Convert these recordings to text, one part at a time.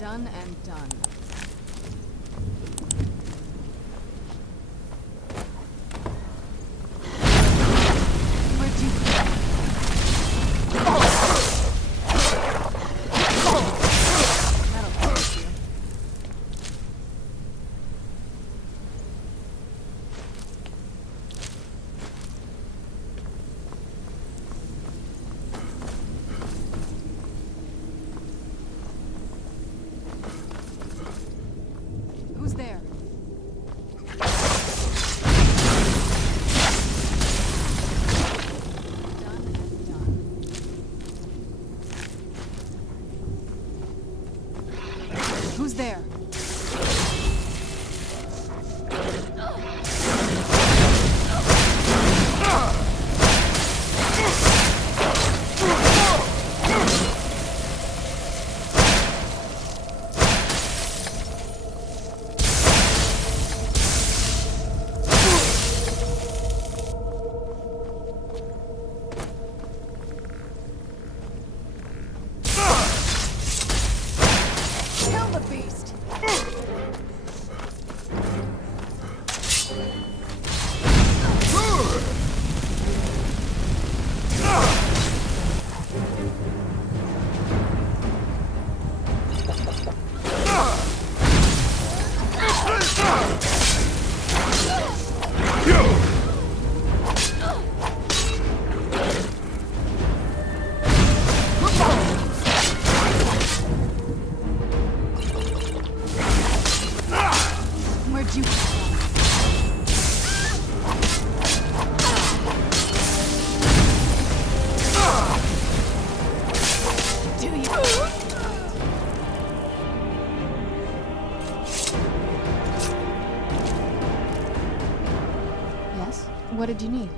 Done and done. Where'd you go? That'll teach you. Who's there? Done and done. Who's there? Kill the beast! Where'd you go? Do you? Yes? What did you need?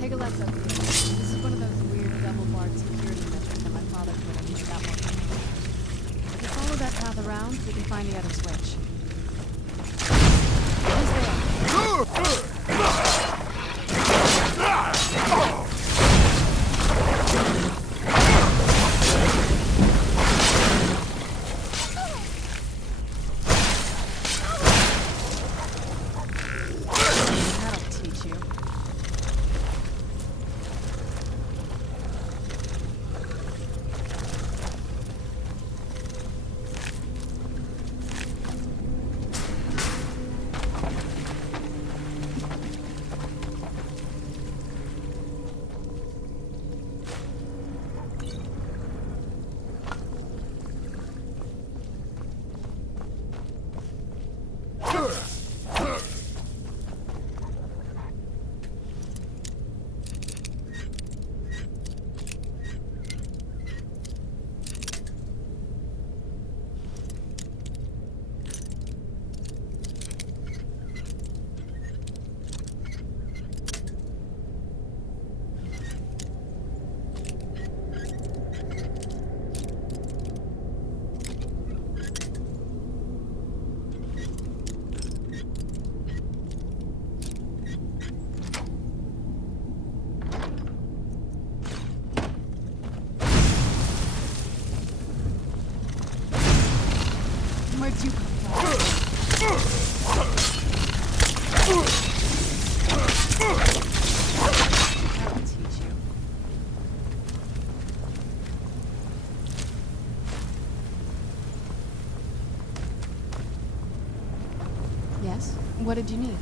Take a left up here. This is one of those weird double-barred security measures that my father put in to make that more comfortable. If you follow that path around, we can find the other switch. Who's there? That'll teach you. did you need?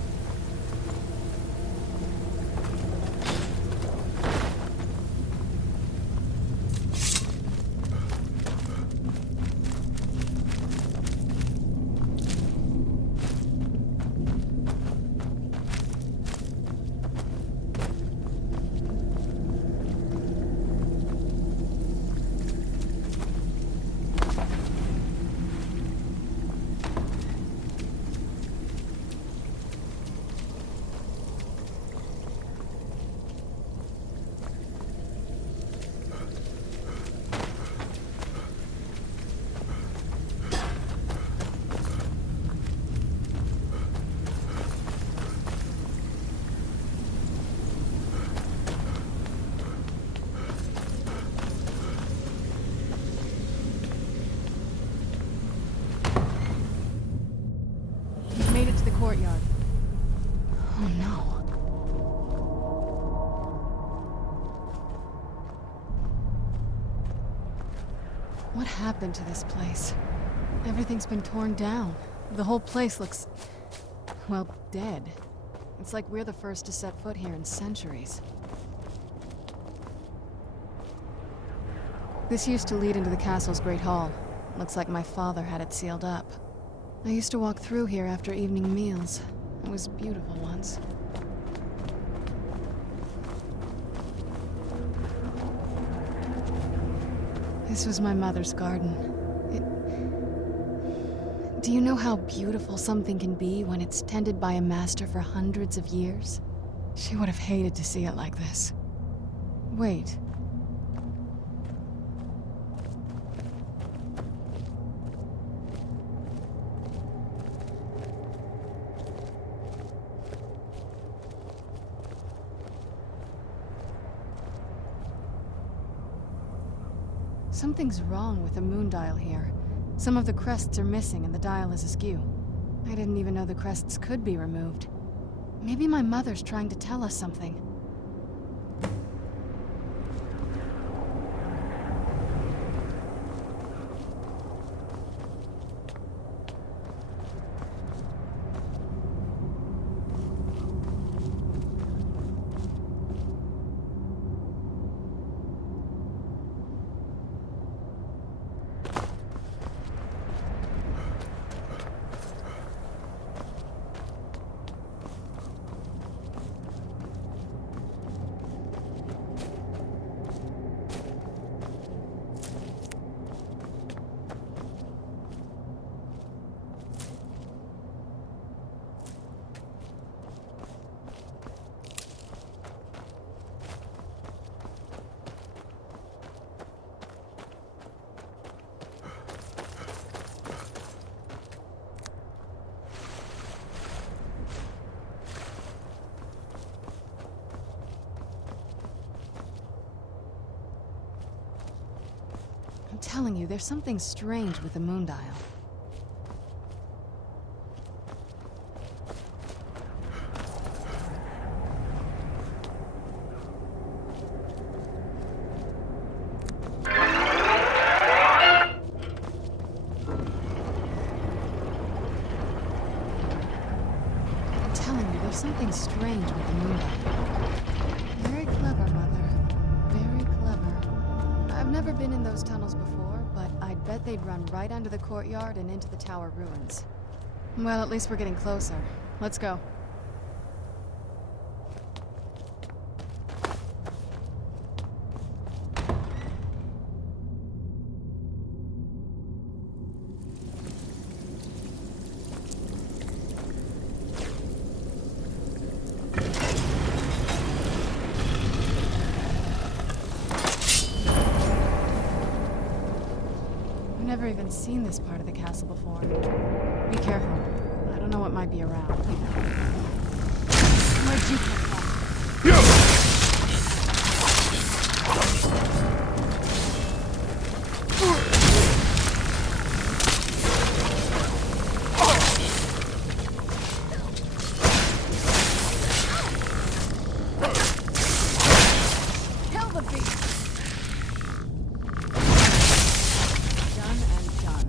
Courtyard. Oh no. What happened to this place? Everything's been torn down. The whole place looks, well, dead. It's like we're the first to set foot here in centuries. This used to lead into the castle's great hall. Looks like my father had it sealed up. I used to walk through here after evening meals. It was beautiful once. This was my mother's garden. Do you know how beautiful something can be when it's tended by a master for hundreds of years? She would have hated to see it like this. Wait. Something's wrong with the moon dial here. Some of the crests are missing and the dial is askew. I didn't even know the crests could be removed. Maybe my mother's trying to tell us something. I'm telling you, there's something strange with the moon dial. I'm telling you, there's something strange with the moon dial. Very clever, Mother. Very clever. I've never been in those tunnels before, but I'd bet they'd run right under the courtyard and into the tower ruins. Well, at least we're getting closer. Let's go. I've never even seen this part of the castle before. Be careful. I don't know what might be around. Where'd you come from? Kill the beast! Done and done.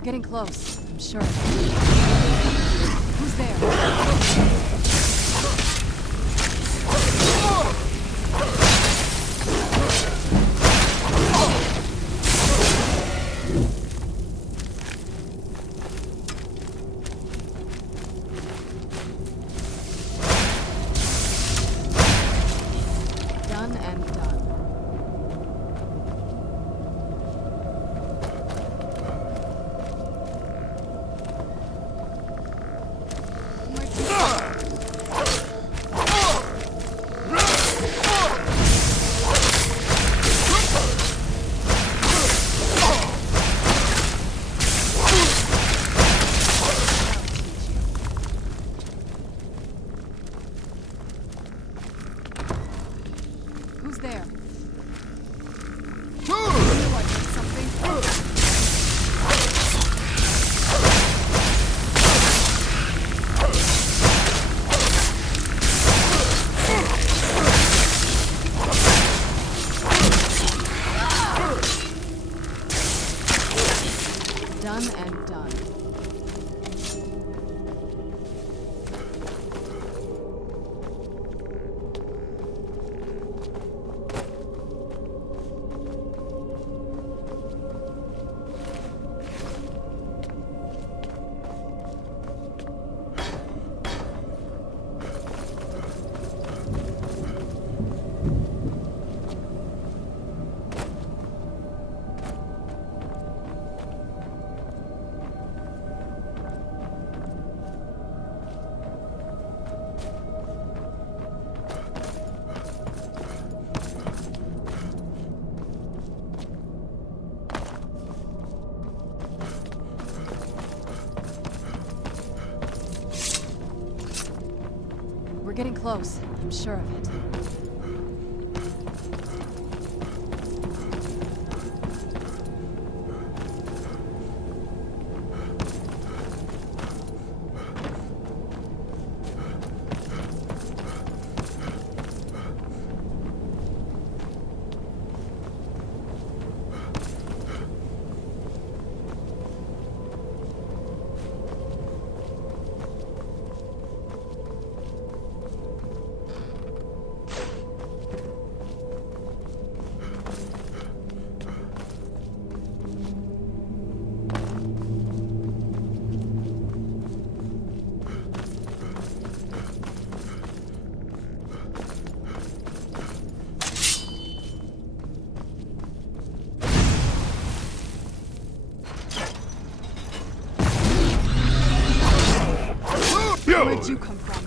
We're getting close, I'm sure. Who's there? Done and done. Who's there? I knew I'd hit something. Done and done. We're getting close, I'm sure of it. Where'd you come from?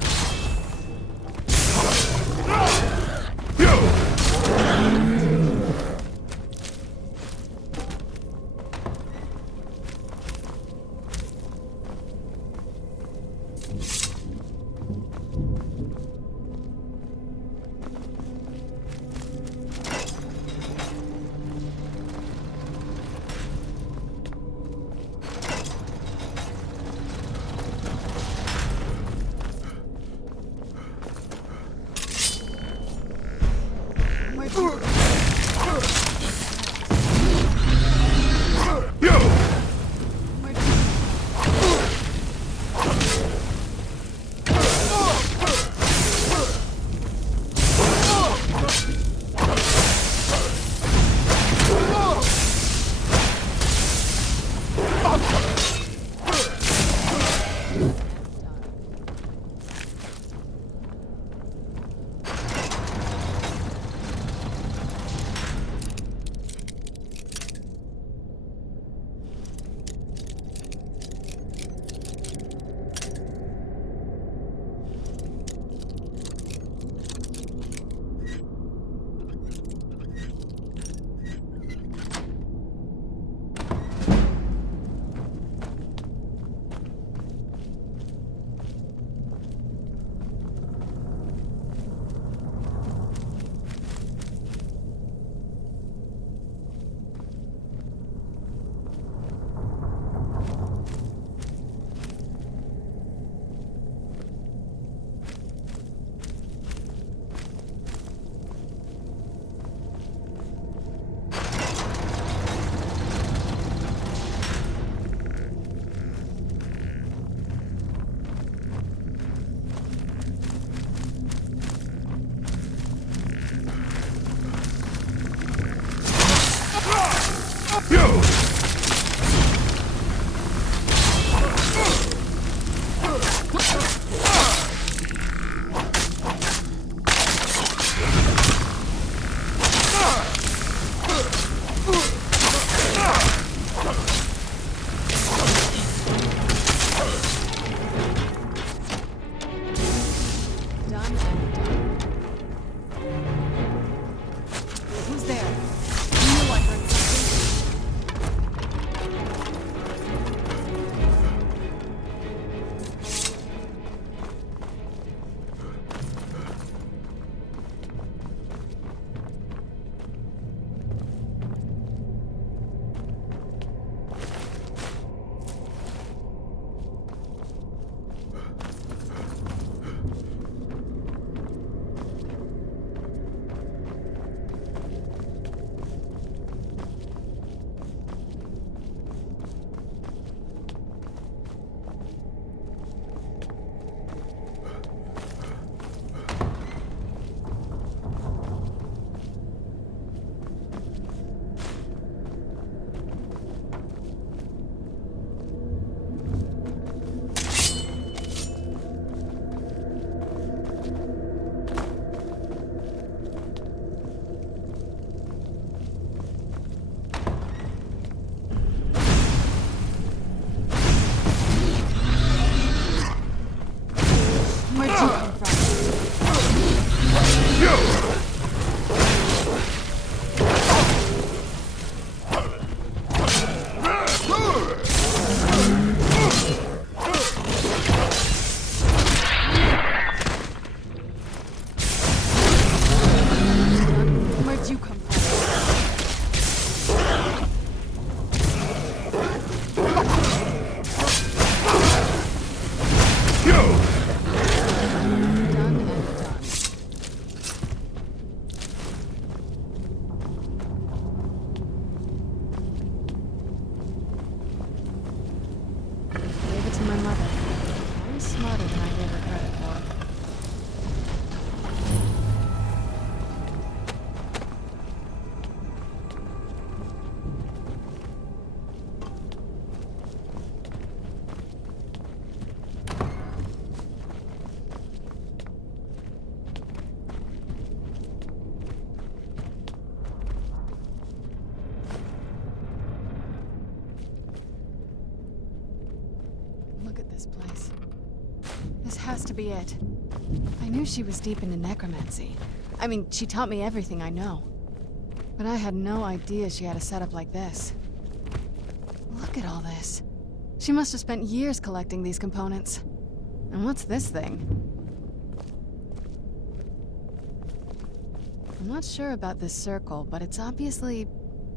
this place. This has to be it. I knew she was deep into necromancy. I mean, she taught me everything I know. But I had no idea she had a setup like this. Look at all this. She must have spent years collecting these components. And what's this thing? I'm not sure about this circle, but it's obviously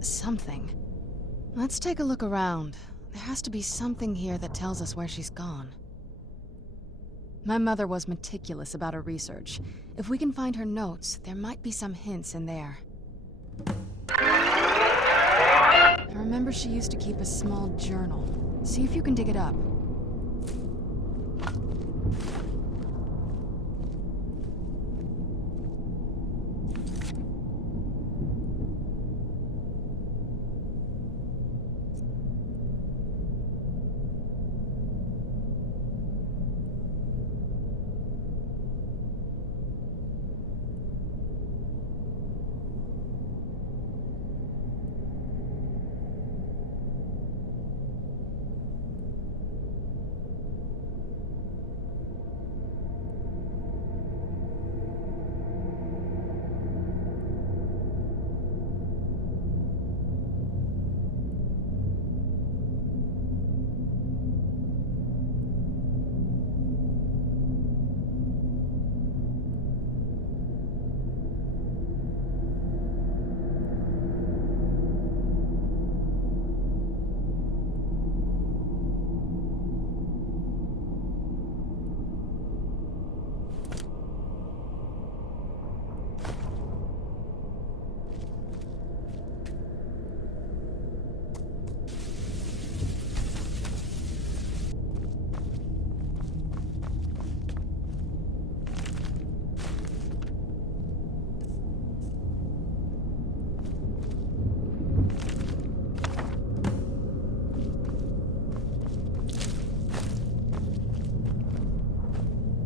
something. Let's take a look around. There has to be something here that tells us where she's gone. My mother was meticulous about her research. If we can find her notes, there might be some hints in there. I remember she used to keep a small journal. See if you can dig it up.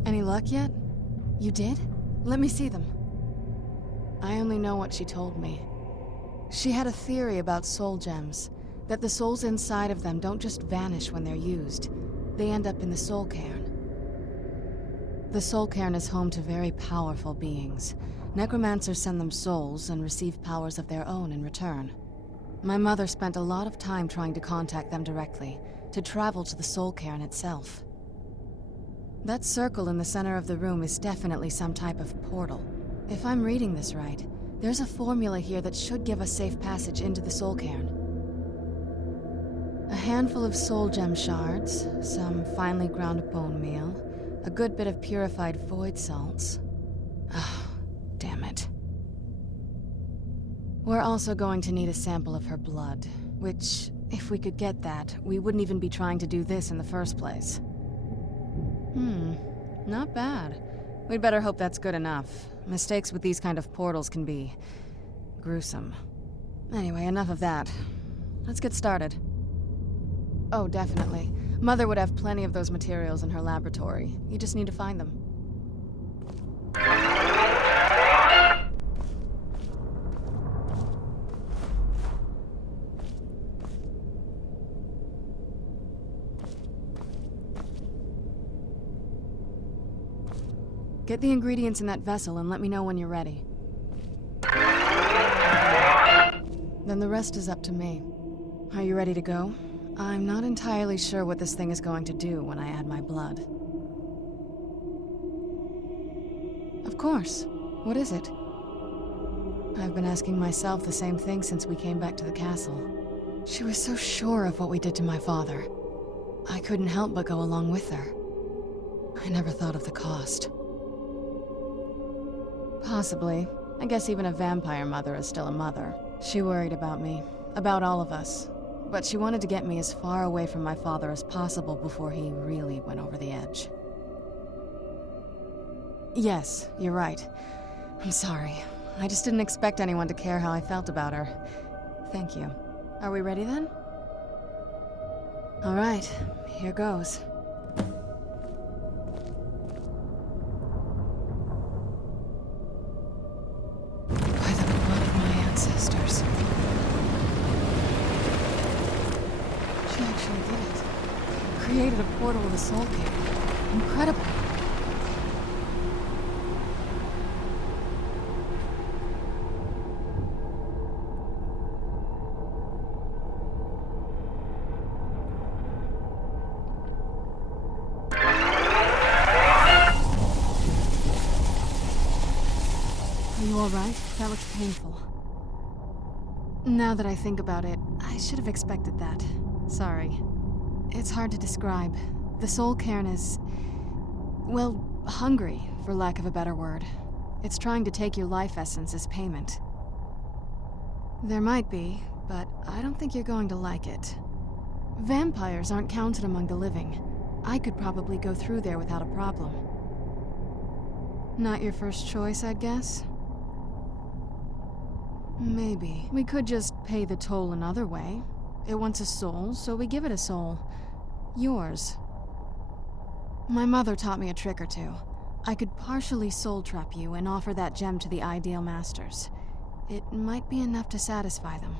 Any luck yet? You did? Let me see them. I only know what she told me. She had a theory about soul gems, that the souls inside of them don't just vanish when they're used. They end up in the soul cairn. The soul cairn is home to very powerful beings. Necromancers send them souls and receive powers of their own in return. My mother spent a lot of time trying to contact them directly, to travel to the soul cairn itself. That circle in the center of the room is definitely some type of portal. If I'm reading this right, there's a formula here that should give us safe passage into the soul cairn. A handful of soul gem shards, some finely ground bone meal, a good bit of purified void salts. Oh, damn it. We're also going to need a sample of her blood, which, if we could get that, we wouldn't even be trying to do this in the first place. Not bad. We'd better hope that's good enough. Mistakes with these kind of portals can be gruesome. Anyway, enough of that. Let's get started. Oh, definitely. Mother would have plenty of those materials in her laboratory. You just need to find them. Get the ingredients in that vessel and let me know when you're ready. Then the rest is up to me. Are you ready to go? I'm not entirely sure what this thing is going to do when I add my blood. Of course. What is it? I've been asking myself the same thing since we came back to the castle. She was so sure of what we did to my father. I couldn't help but go along with her. I never thought of the cost. Possibly. I guess even a vampire mother is still a mother. She worried about me, about all of us. But she wanted to get me as far away from my father as possible before he really went over the edge. Yes, you're right. I'm sorry. I just didn't expect anyone to care how I felt about her. Thank you. Are we ready then? All right, here goes. Ancestors. She actually did it. created a portal with a soul cave. Incredible. Are you alright? That looks painful. Now that I think about it, I should have expected that. Sorry. It's hard to describe. The soul cairn is... well, hungry, for lack of a better word. It's trying to take your life essence as payment. There might be, but I don't think you're going to like it. Vampires aren't counted among the living. I could probably go through there without a problem. Not your first choice, I'd guess? Maybe. We could just pay the toll another way. It wants a soul, so we give it a soul. Yours. My mother taught me a trick or two. I could partially soul trap you and offer that gem to the ideal masters. It might be enough to satisfy them.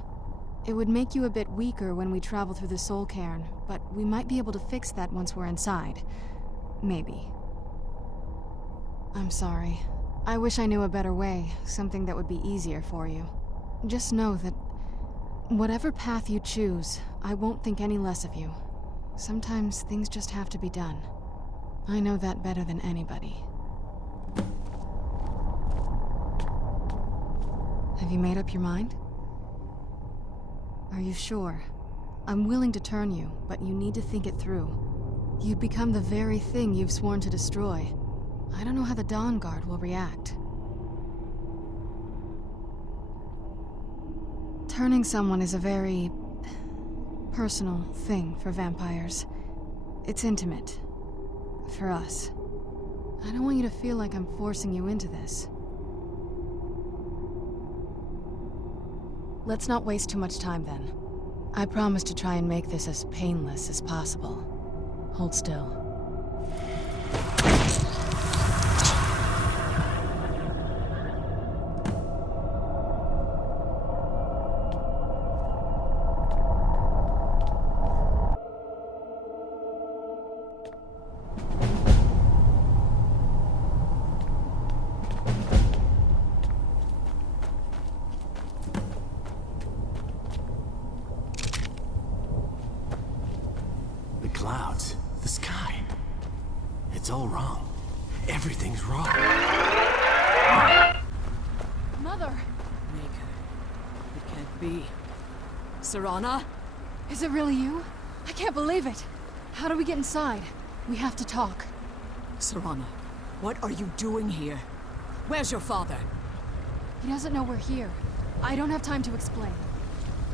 It would make you a bit weaker when we travel through the soul cairn, but we might be able to fix that once we're inside. Maybe. I'm sorry. I wish I knew a better way, something that would be easier for you. Just know that whatever path you choose, I won't think any less of you. Sometimes things just have to be done. I know that better than anybody. Have you made up your mind? Are you sure? I'm willing to turn you, but you need to think it through. You'd become the very thing you've sworn to destroy. I don't know how the Dawn Guard will react. Turning someone is a very... personal thing for vampires. It's intimate. For us. I don't want you to feel like I'm forcing you into this. Let's not waste too much time then. I promise to try and make this as painless as possible. Hold still. Clouds, the sky. It's all wrong. Everything's wrong. Mother! Maker. It can't be. Serana? Is it really you? I can't believe it! How do we get inside? We have to talk. Serana, what are you doing here? Where's your father? He doesn't know we're here. I don't have time to explain.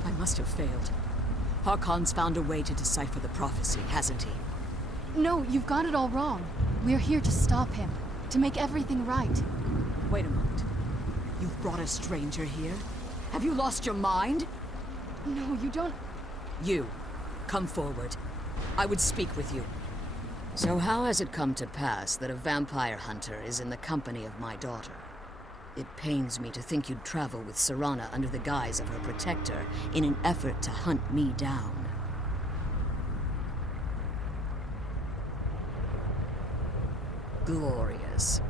I must have failed. Harkon's found a way to decipher the prophecy, hasn't he? No, you've got it all wrong. We're here to stop him. To make everything right. Wait a moment. You've brought a stranger here? Have you lost your mind? No, you don't... You, come forward. I would speak with you. So how has it come to pass that a vampire hunter is in the company of my daughter? It pains me to think you'd travel with Serana under the guise of her protector in an effort to hunt me down. Glorious.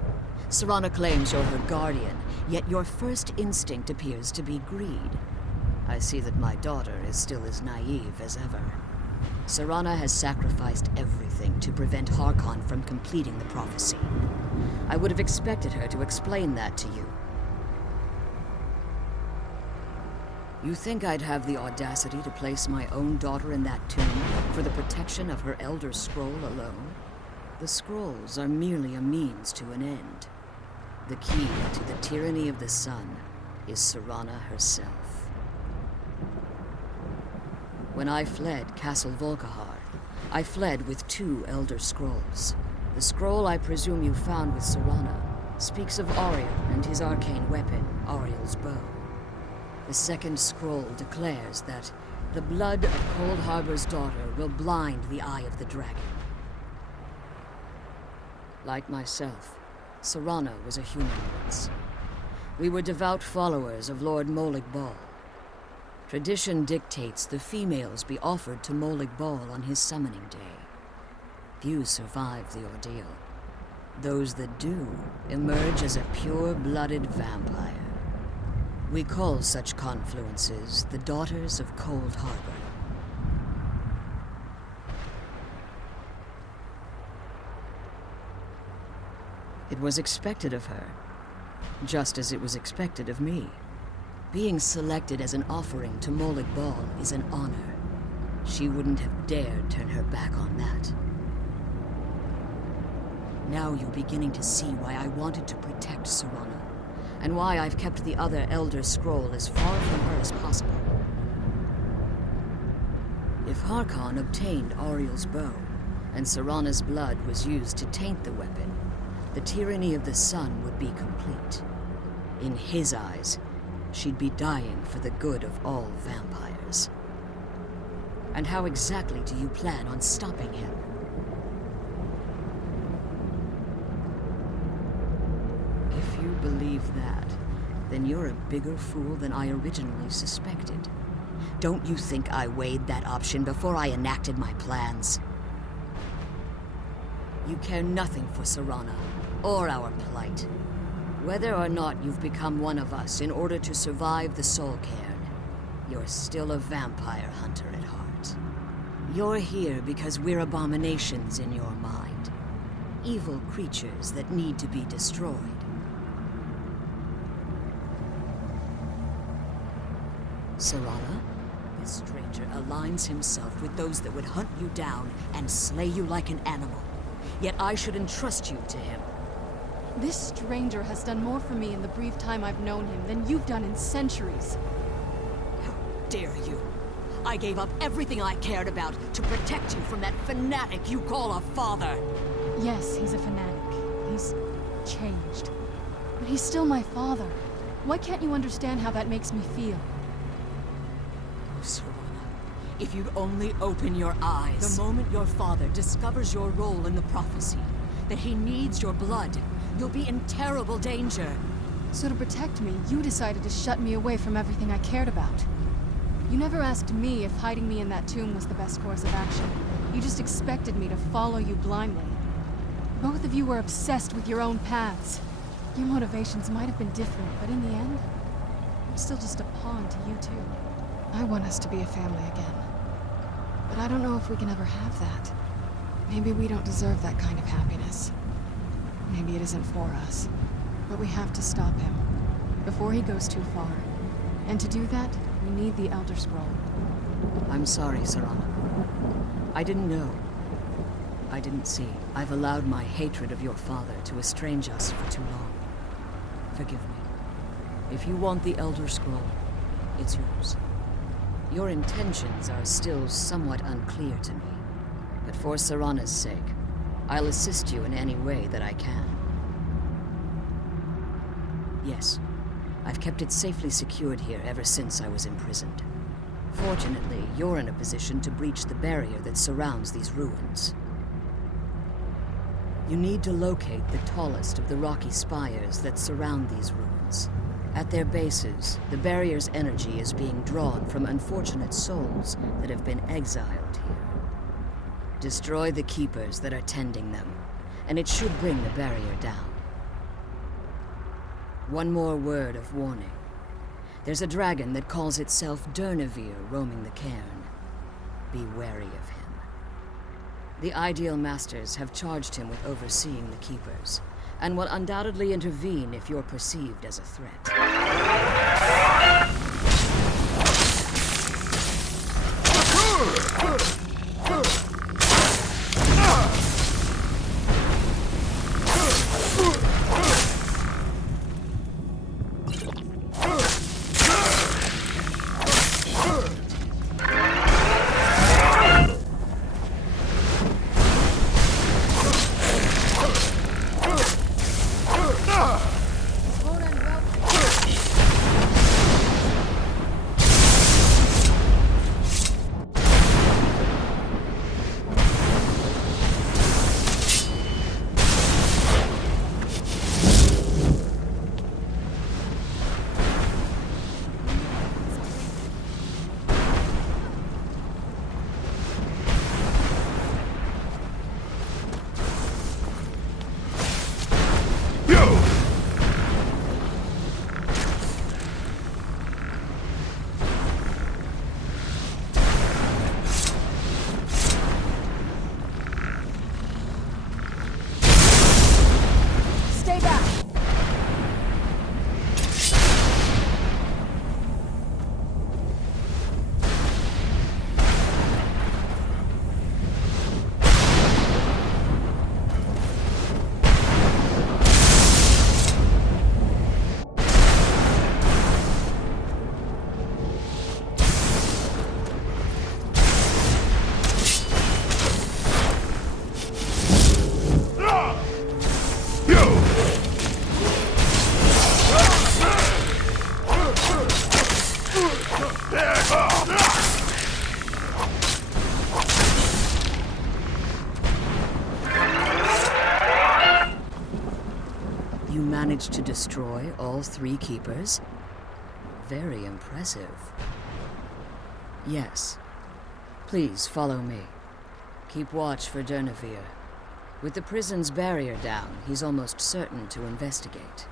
Serana claims you're her guardian, yet your first instinct appears to be greed. I see that my daughter is still as naive as ever. Serana has sacrificed everything to prevent Harkon from completing the prophecy. I would have expected her to explain that to you. You think I'd have the audacity to place my own daughter in that tomb for the protection of her Elder Scroll alone? The scrolls are merely a means to an end. The key to the tyranny of the sun is Serana herself. When I fled Castle Volkihar, I fled with 2 Elder Scrolls. The scroll I presume you found with Serana speaks of Auriel and his arcane weapon, Auriel's bow. The second scroll declares that the blood of Cold Harbor's daughter will blind the eye of the dragon. Like myself, Serana was a human once. We were devout followers of Lord Molig Bal. Tradition dictates the females be offered to Molig Bal on his summoning day. Few survive the ordeal. Those that do emerge as a pure-blooded vampire. We call such confluences the Daughters of Cold Harbor. It was expected of her, just as it was expected of me. Being selected as an offering to Molag Bal is an honor. She wouldn't have dared turn her back on that. Now you're beginning to see why I wanted to protect Serana, and why I've kept the other Elder Scroll as far from her as possible. If Harkon obtained Auriel's bow, and Serana's blood was used to taint the weapon, the tyranny of the sun would be complete. In his eyes, she'd be dying for the good of all vampires. And how exactly do you plan on stopping him? If you believe that, then you're a bigger fool than I originally suspected. Don't you think I weighed that option before I enacted my plans? You care nothing for Serana, or our plight. Whether or not you've become one of us in order to survive the Soul Cairn, you're still a vampire hunter at heart. You're here because we're abominations in your mind. Evil creatures that need to be destroyed. Serana, this stranger aligns himself with those that would hunt you down and slay you like an animal. Yet I should entrust you to him. This stranger has done more for me in the brief time I've known him than you've done in centuries. How dare you? I gave up everything I cared about to protect you from that fanatic you call a father. Yes, he's a fanatic. He's changed. But he's still my father. Why can't you understand how that makes me feel? Oh, Serana, if you'd only open your eyes. The moment your father discovers your role in the prophecy, that he needs your blood, you'll be in terrible danger. So to protect me, you decided to shut me away from everything I cared about. You never asked me if hiding me in that tomb was the best course of action. You just expected me to follow you blindly. Both of you were obsessed with your own paths. Your motivations might have been different, but in the end, I'm still just a pawn to you two. I want us to be a family again. But I don't know if we can ever have that. Maybe we don't deserve that kind of happiness. Maybe it isn't for us. But we have to stop him, before he goes too far. And to do that, we need the Elder Scroll. I'm sorry, Serana. I didn't know. I didn't see. I've allowed my hatred of your father to estrange us for too long. Forgive me. If you want the Elder Scroll, it's yours. Your intentions are still somewhat unclear to me. But for Serana's sake, I'll assist you in any way that I can. Yes, I've kept it safely secured here ever since I was imprisoned. Fortunately, you're in a position to breach the barrier that surrounds these ruins. You need to locate the tallest of the rocky spires that surround these ruins. At their bases, the barrier's energy is being drawn from unfortunate souls that have been exiled here. Destroy the keepers that are tending them, and it should bring the barrier down. One more word of warning. There's a dragon that calls itself Durnevere roaming the cairn. Be wary of him. The Ideal Masters have charged him with overseeing the keepers, and will undoubtedly intervene if you're perceived as a threat. managed to destroy all 3 keepers? Very impressive. Yes. Please follow me. Keep watch for Durnevere. With the prison's barrier down, he's almost certain to investigate.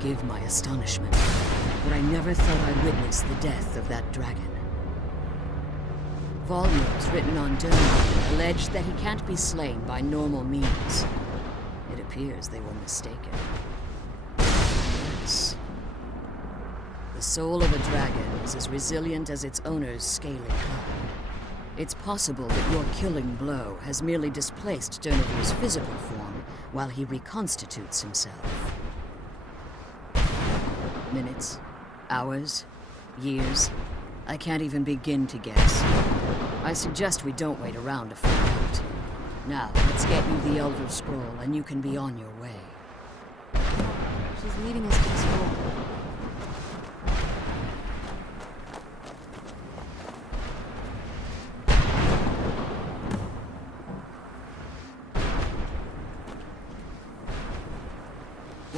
Forgive my astonishment, but I never thought I'd witness the death of that dragon. Volumes written on Daemon allege that he can't be slain by normal means. It appears they were mistaken. Yes. The soul of a dragon is as resilient as its owner's scaly hide. It's possible that your killing blow has merely displaced Dernavir's physical form while he reconstitutes himself. Minutes, hours, years. I can't even begin to guess. I suggest we don't wait around to find out. Now, let's get you the Elder Scroll and you can be on your way. She's leading us to the scroll.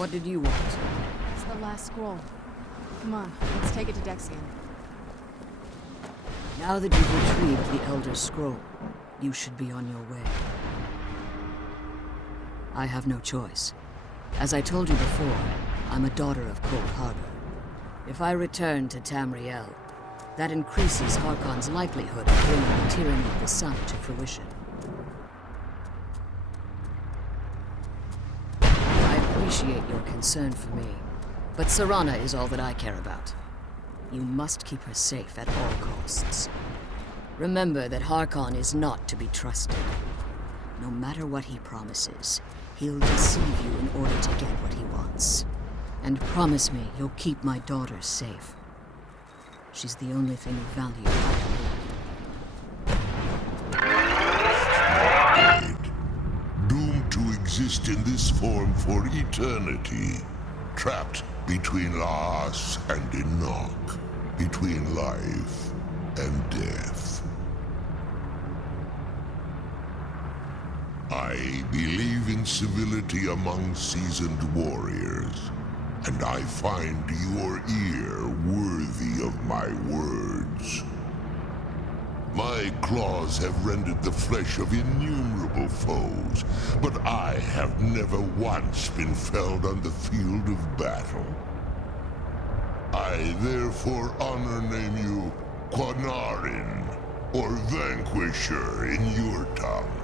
What did you want? It's the last scroll. Come on, let's take it to Dexion. Now that you've retrieved the Elder Scroll, you should be on your way. I have no choice. As I told you before, I'm a daughter of Cold Harbor. If I return to Tamriel, that increases Harkon's likelihood of bringing the tyranny of the sun to fruition. I appreciate your concern for me, but Serana is all that I care about. You must keep her safe at all costs. Remember that Harkon is not to be trusted. No matter what he promises, he'll deceive you in order to get what he wants. And promise me you'll keep my daughter safe. She's the only thing of value I have. Doomed to exist in this form for eternity. Trapped between Laas and Enoch. Between life and death. I believe in civility among seasoned warriors. And I find your ear worthy of my words. My claws have rended the flesh of innumerable foes, but I have never once been felled on the field of battle. I therefore honor name you Quanarin, or Vanquisher in your tongue.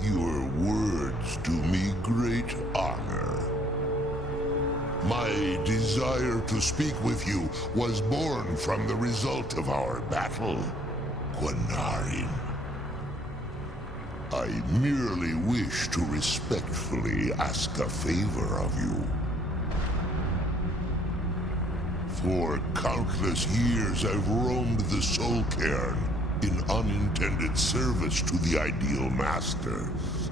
Your words do me great honor. My desire to speak with you was born from the result of our battle, Quanarin. I merely wish to respectfully ask a favor of you. For countless years I've roamed the Soul Cairn in unintended service to the Ideal Masters.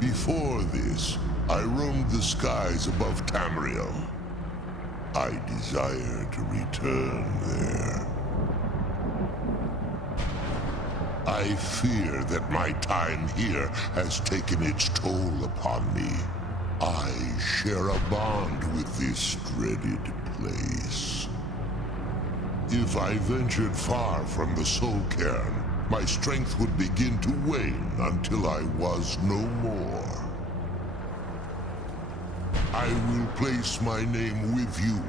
Before this, I roamed the skies above Tamriel. I desire to return there. I fear that my time here has taken its toll upon me. I share a bond with this dreaded place. If I ventured far from the Soul Cairn, my strength would begin to wane until I was no more. I will place my name with you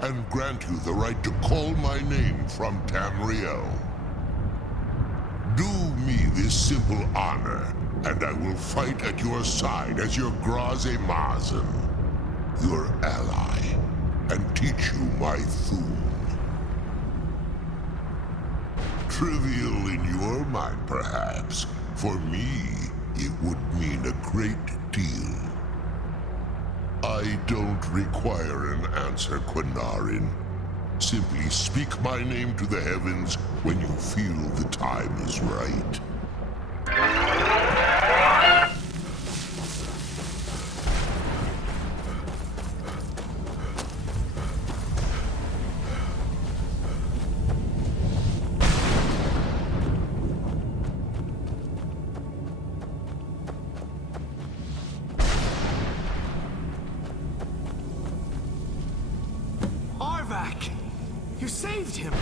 and grant you the right to call my name from Tamriel. Do me this simple honor, and I will fight at your side as your Graze Mazen, your ally, and teach you my Thum. Trivial in your mind, perhaps. For me, it would mean a great deal. I don't require an answer, Quanarin. Simply speak my name to the heavens when you feel the time is right. You saved him!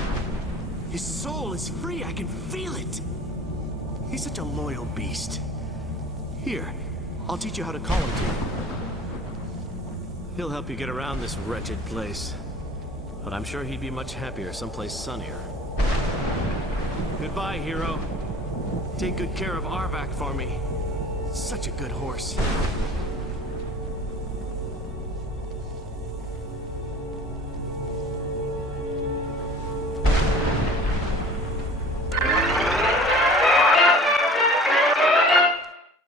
His soul is free, I can feel it! He's such a loyal beast. Here, I'll teach you how to call him to. He'll help you get around this wretched place. But I'm sure he'd be much happier someplace sunnier. Goodbye, hero. Take good care of Arvak for me. Such a good horse.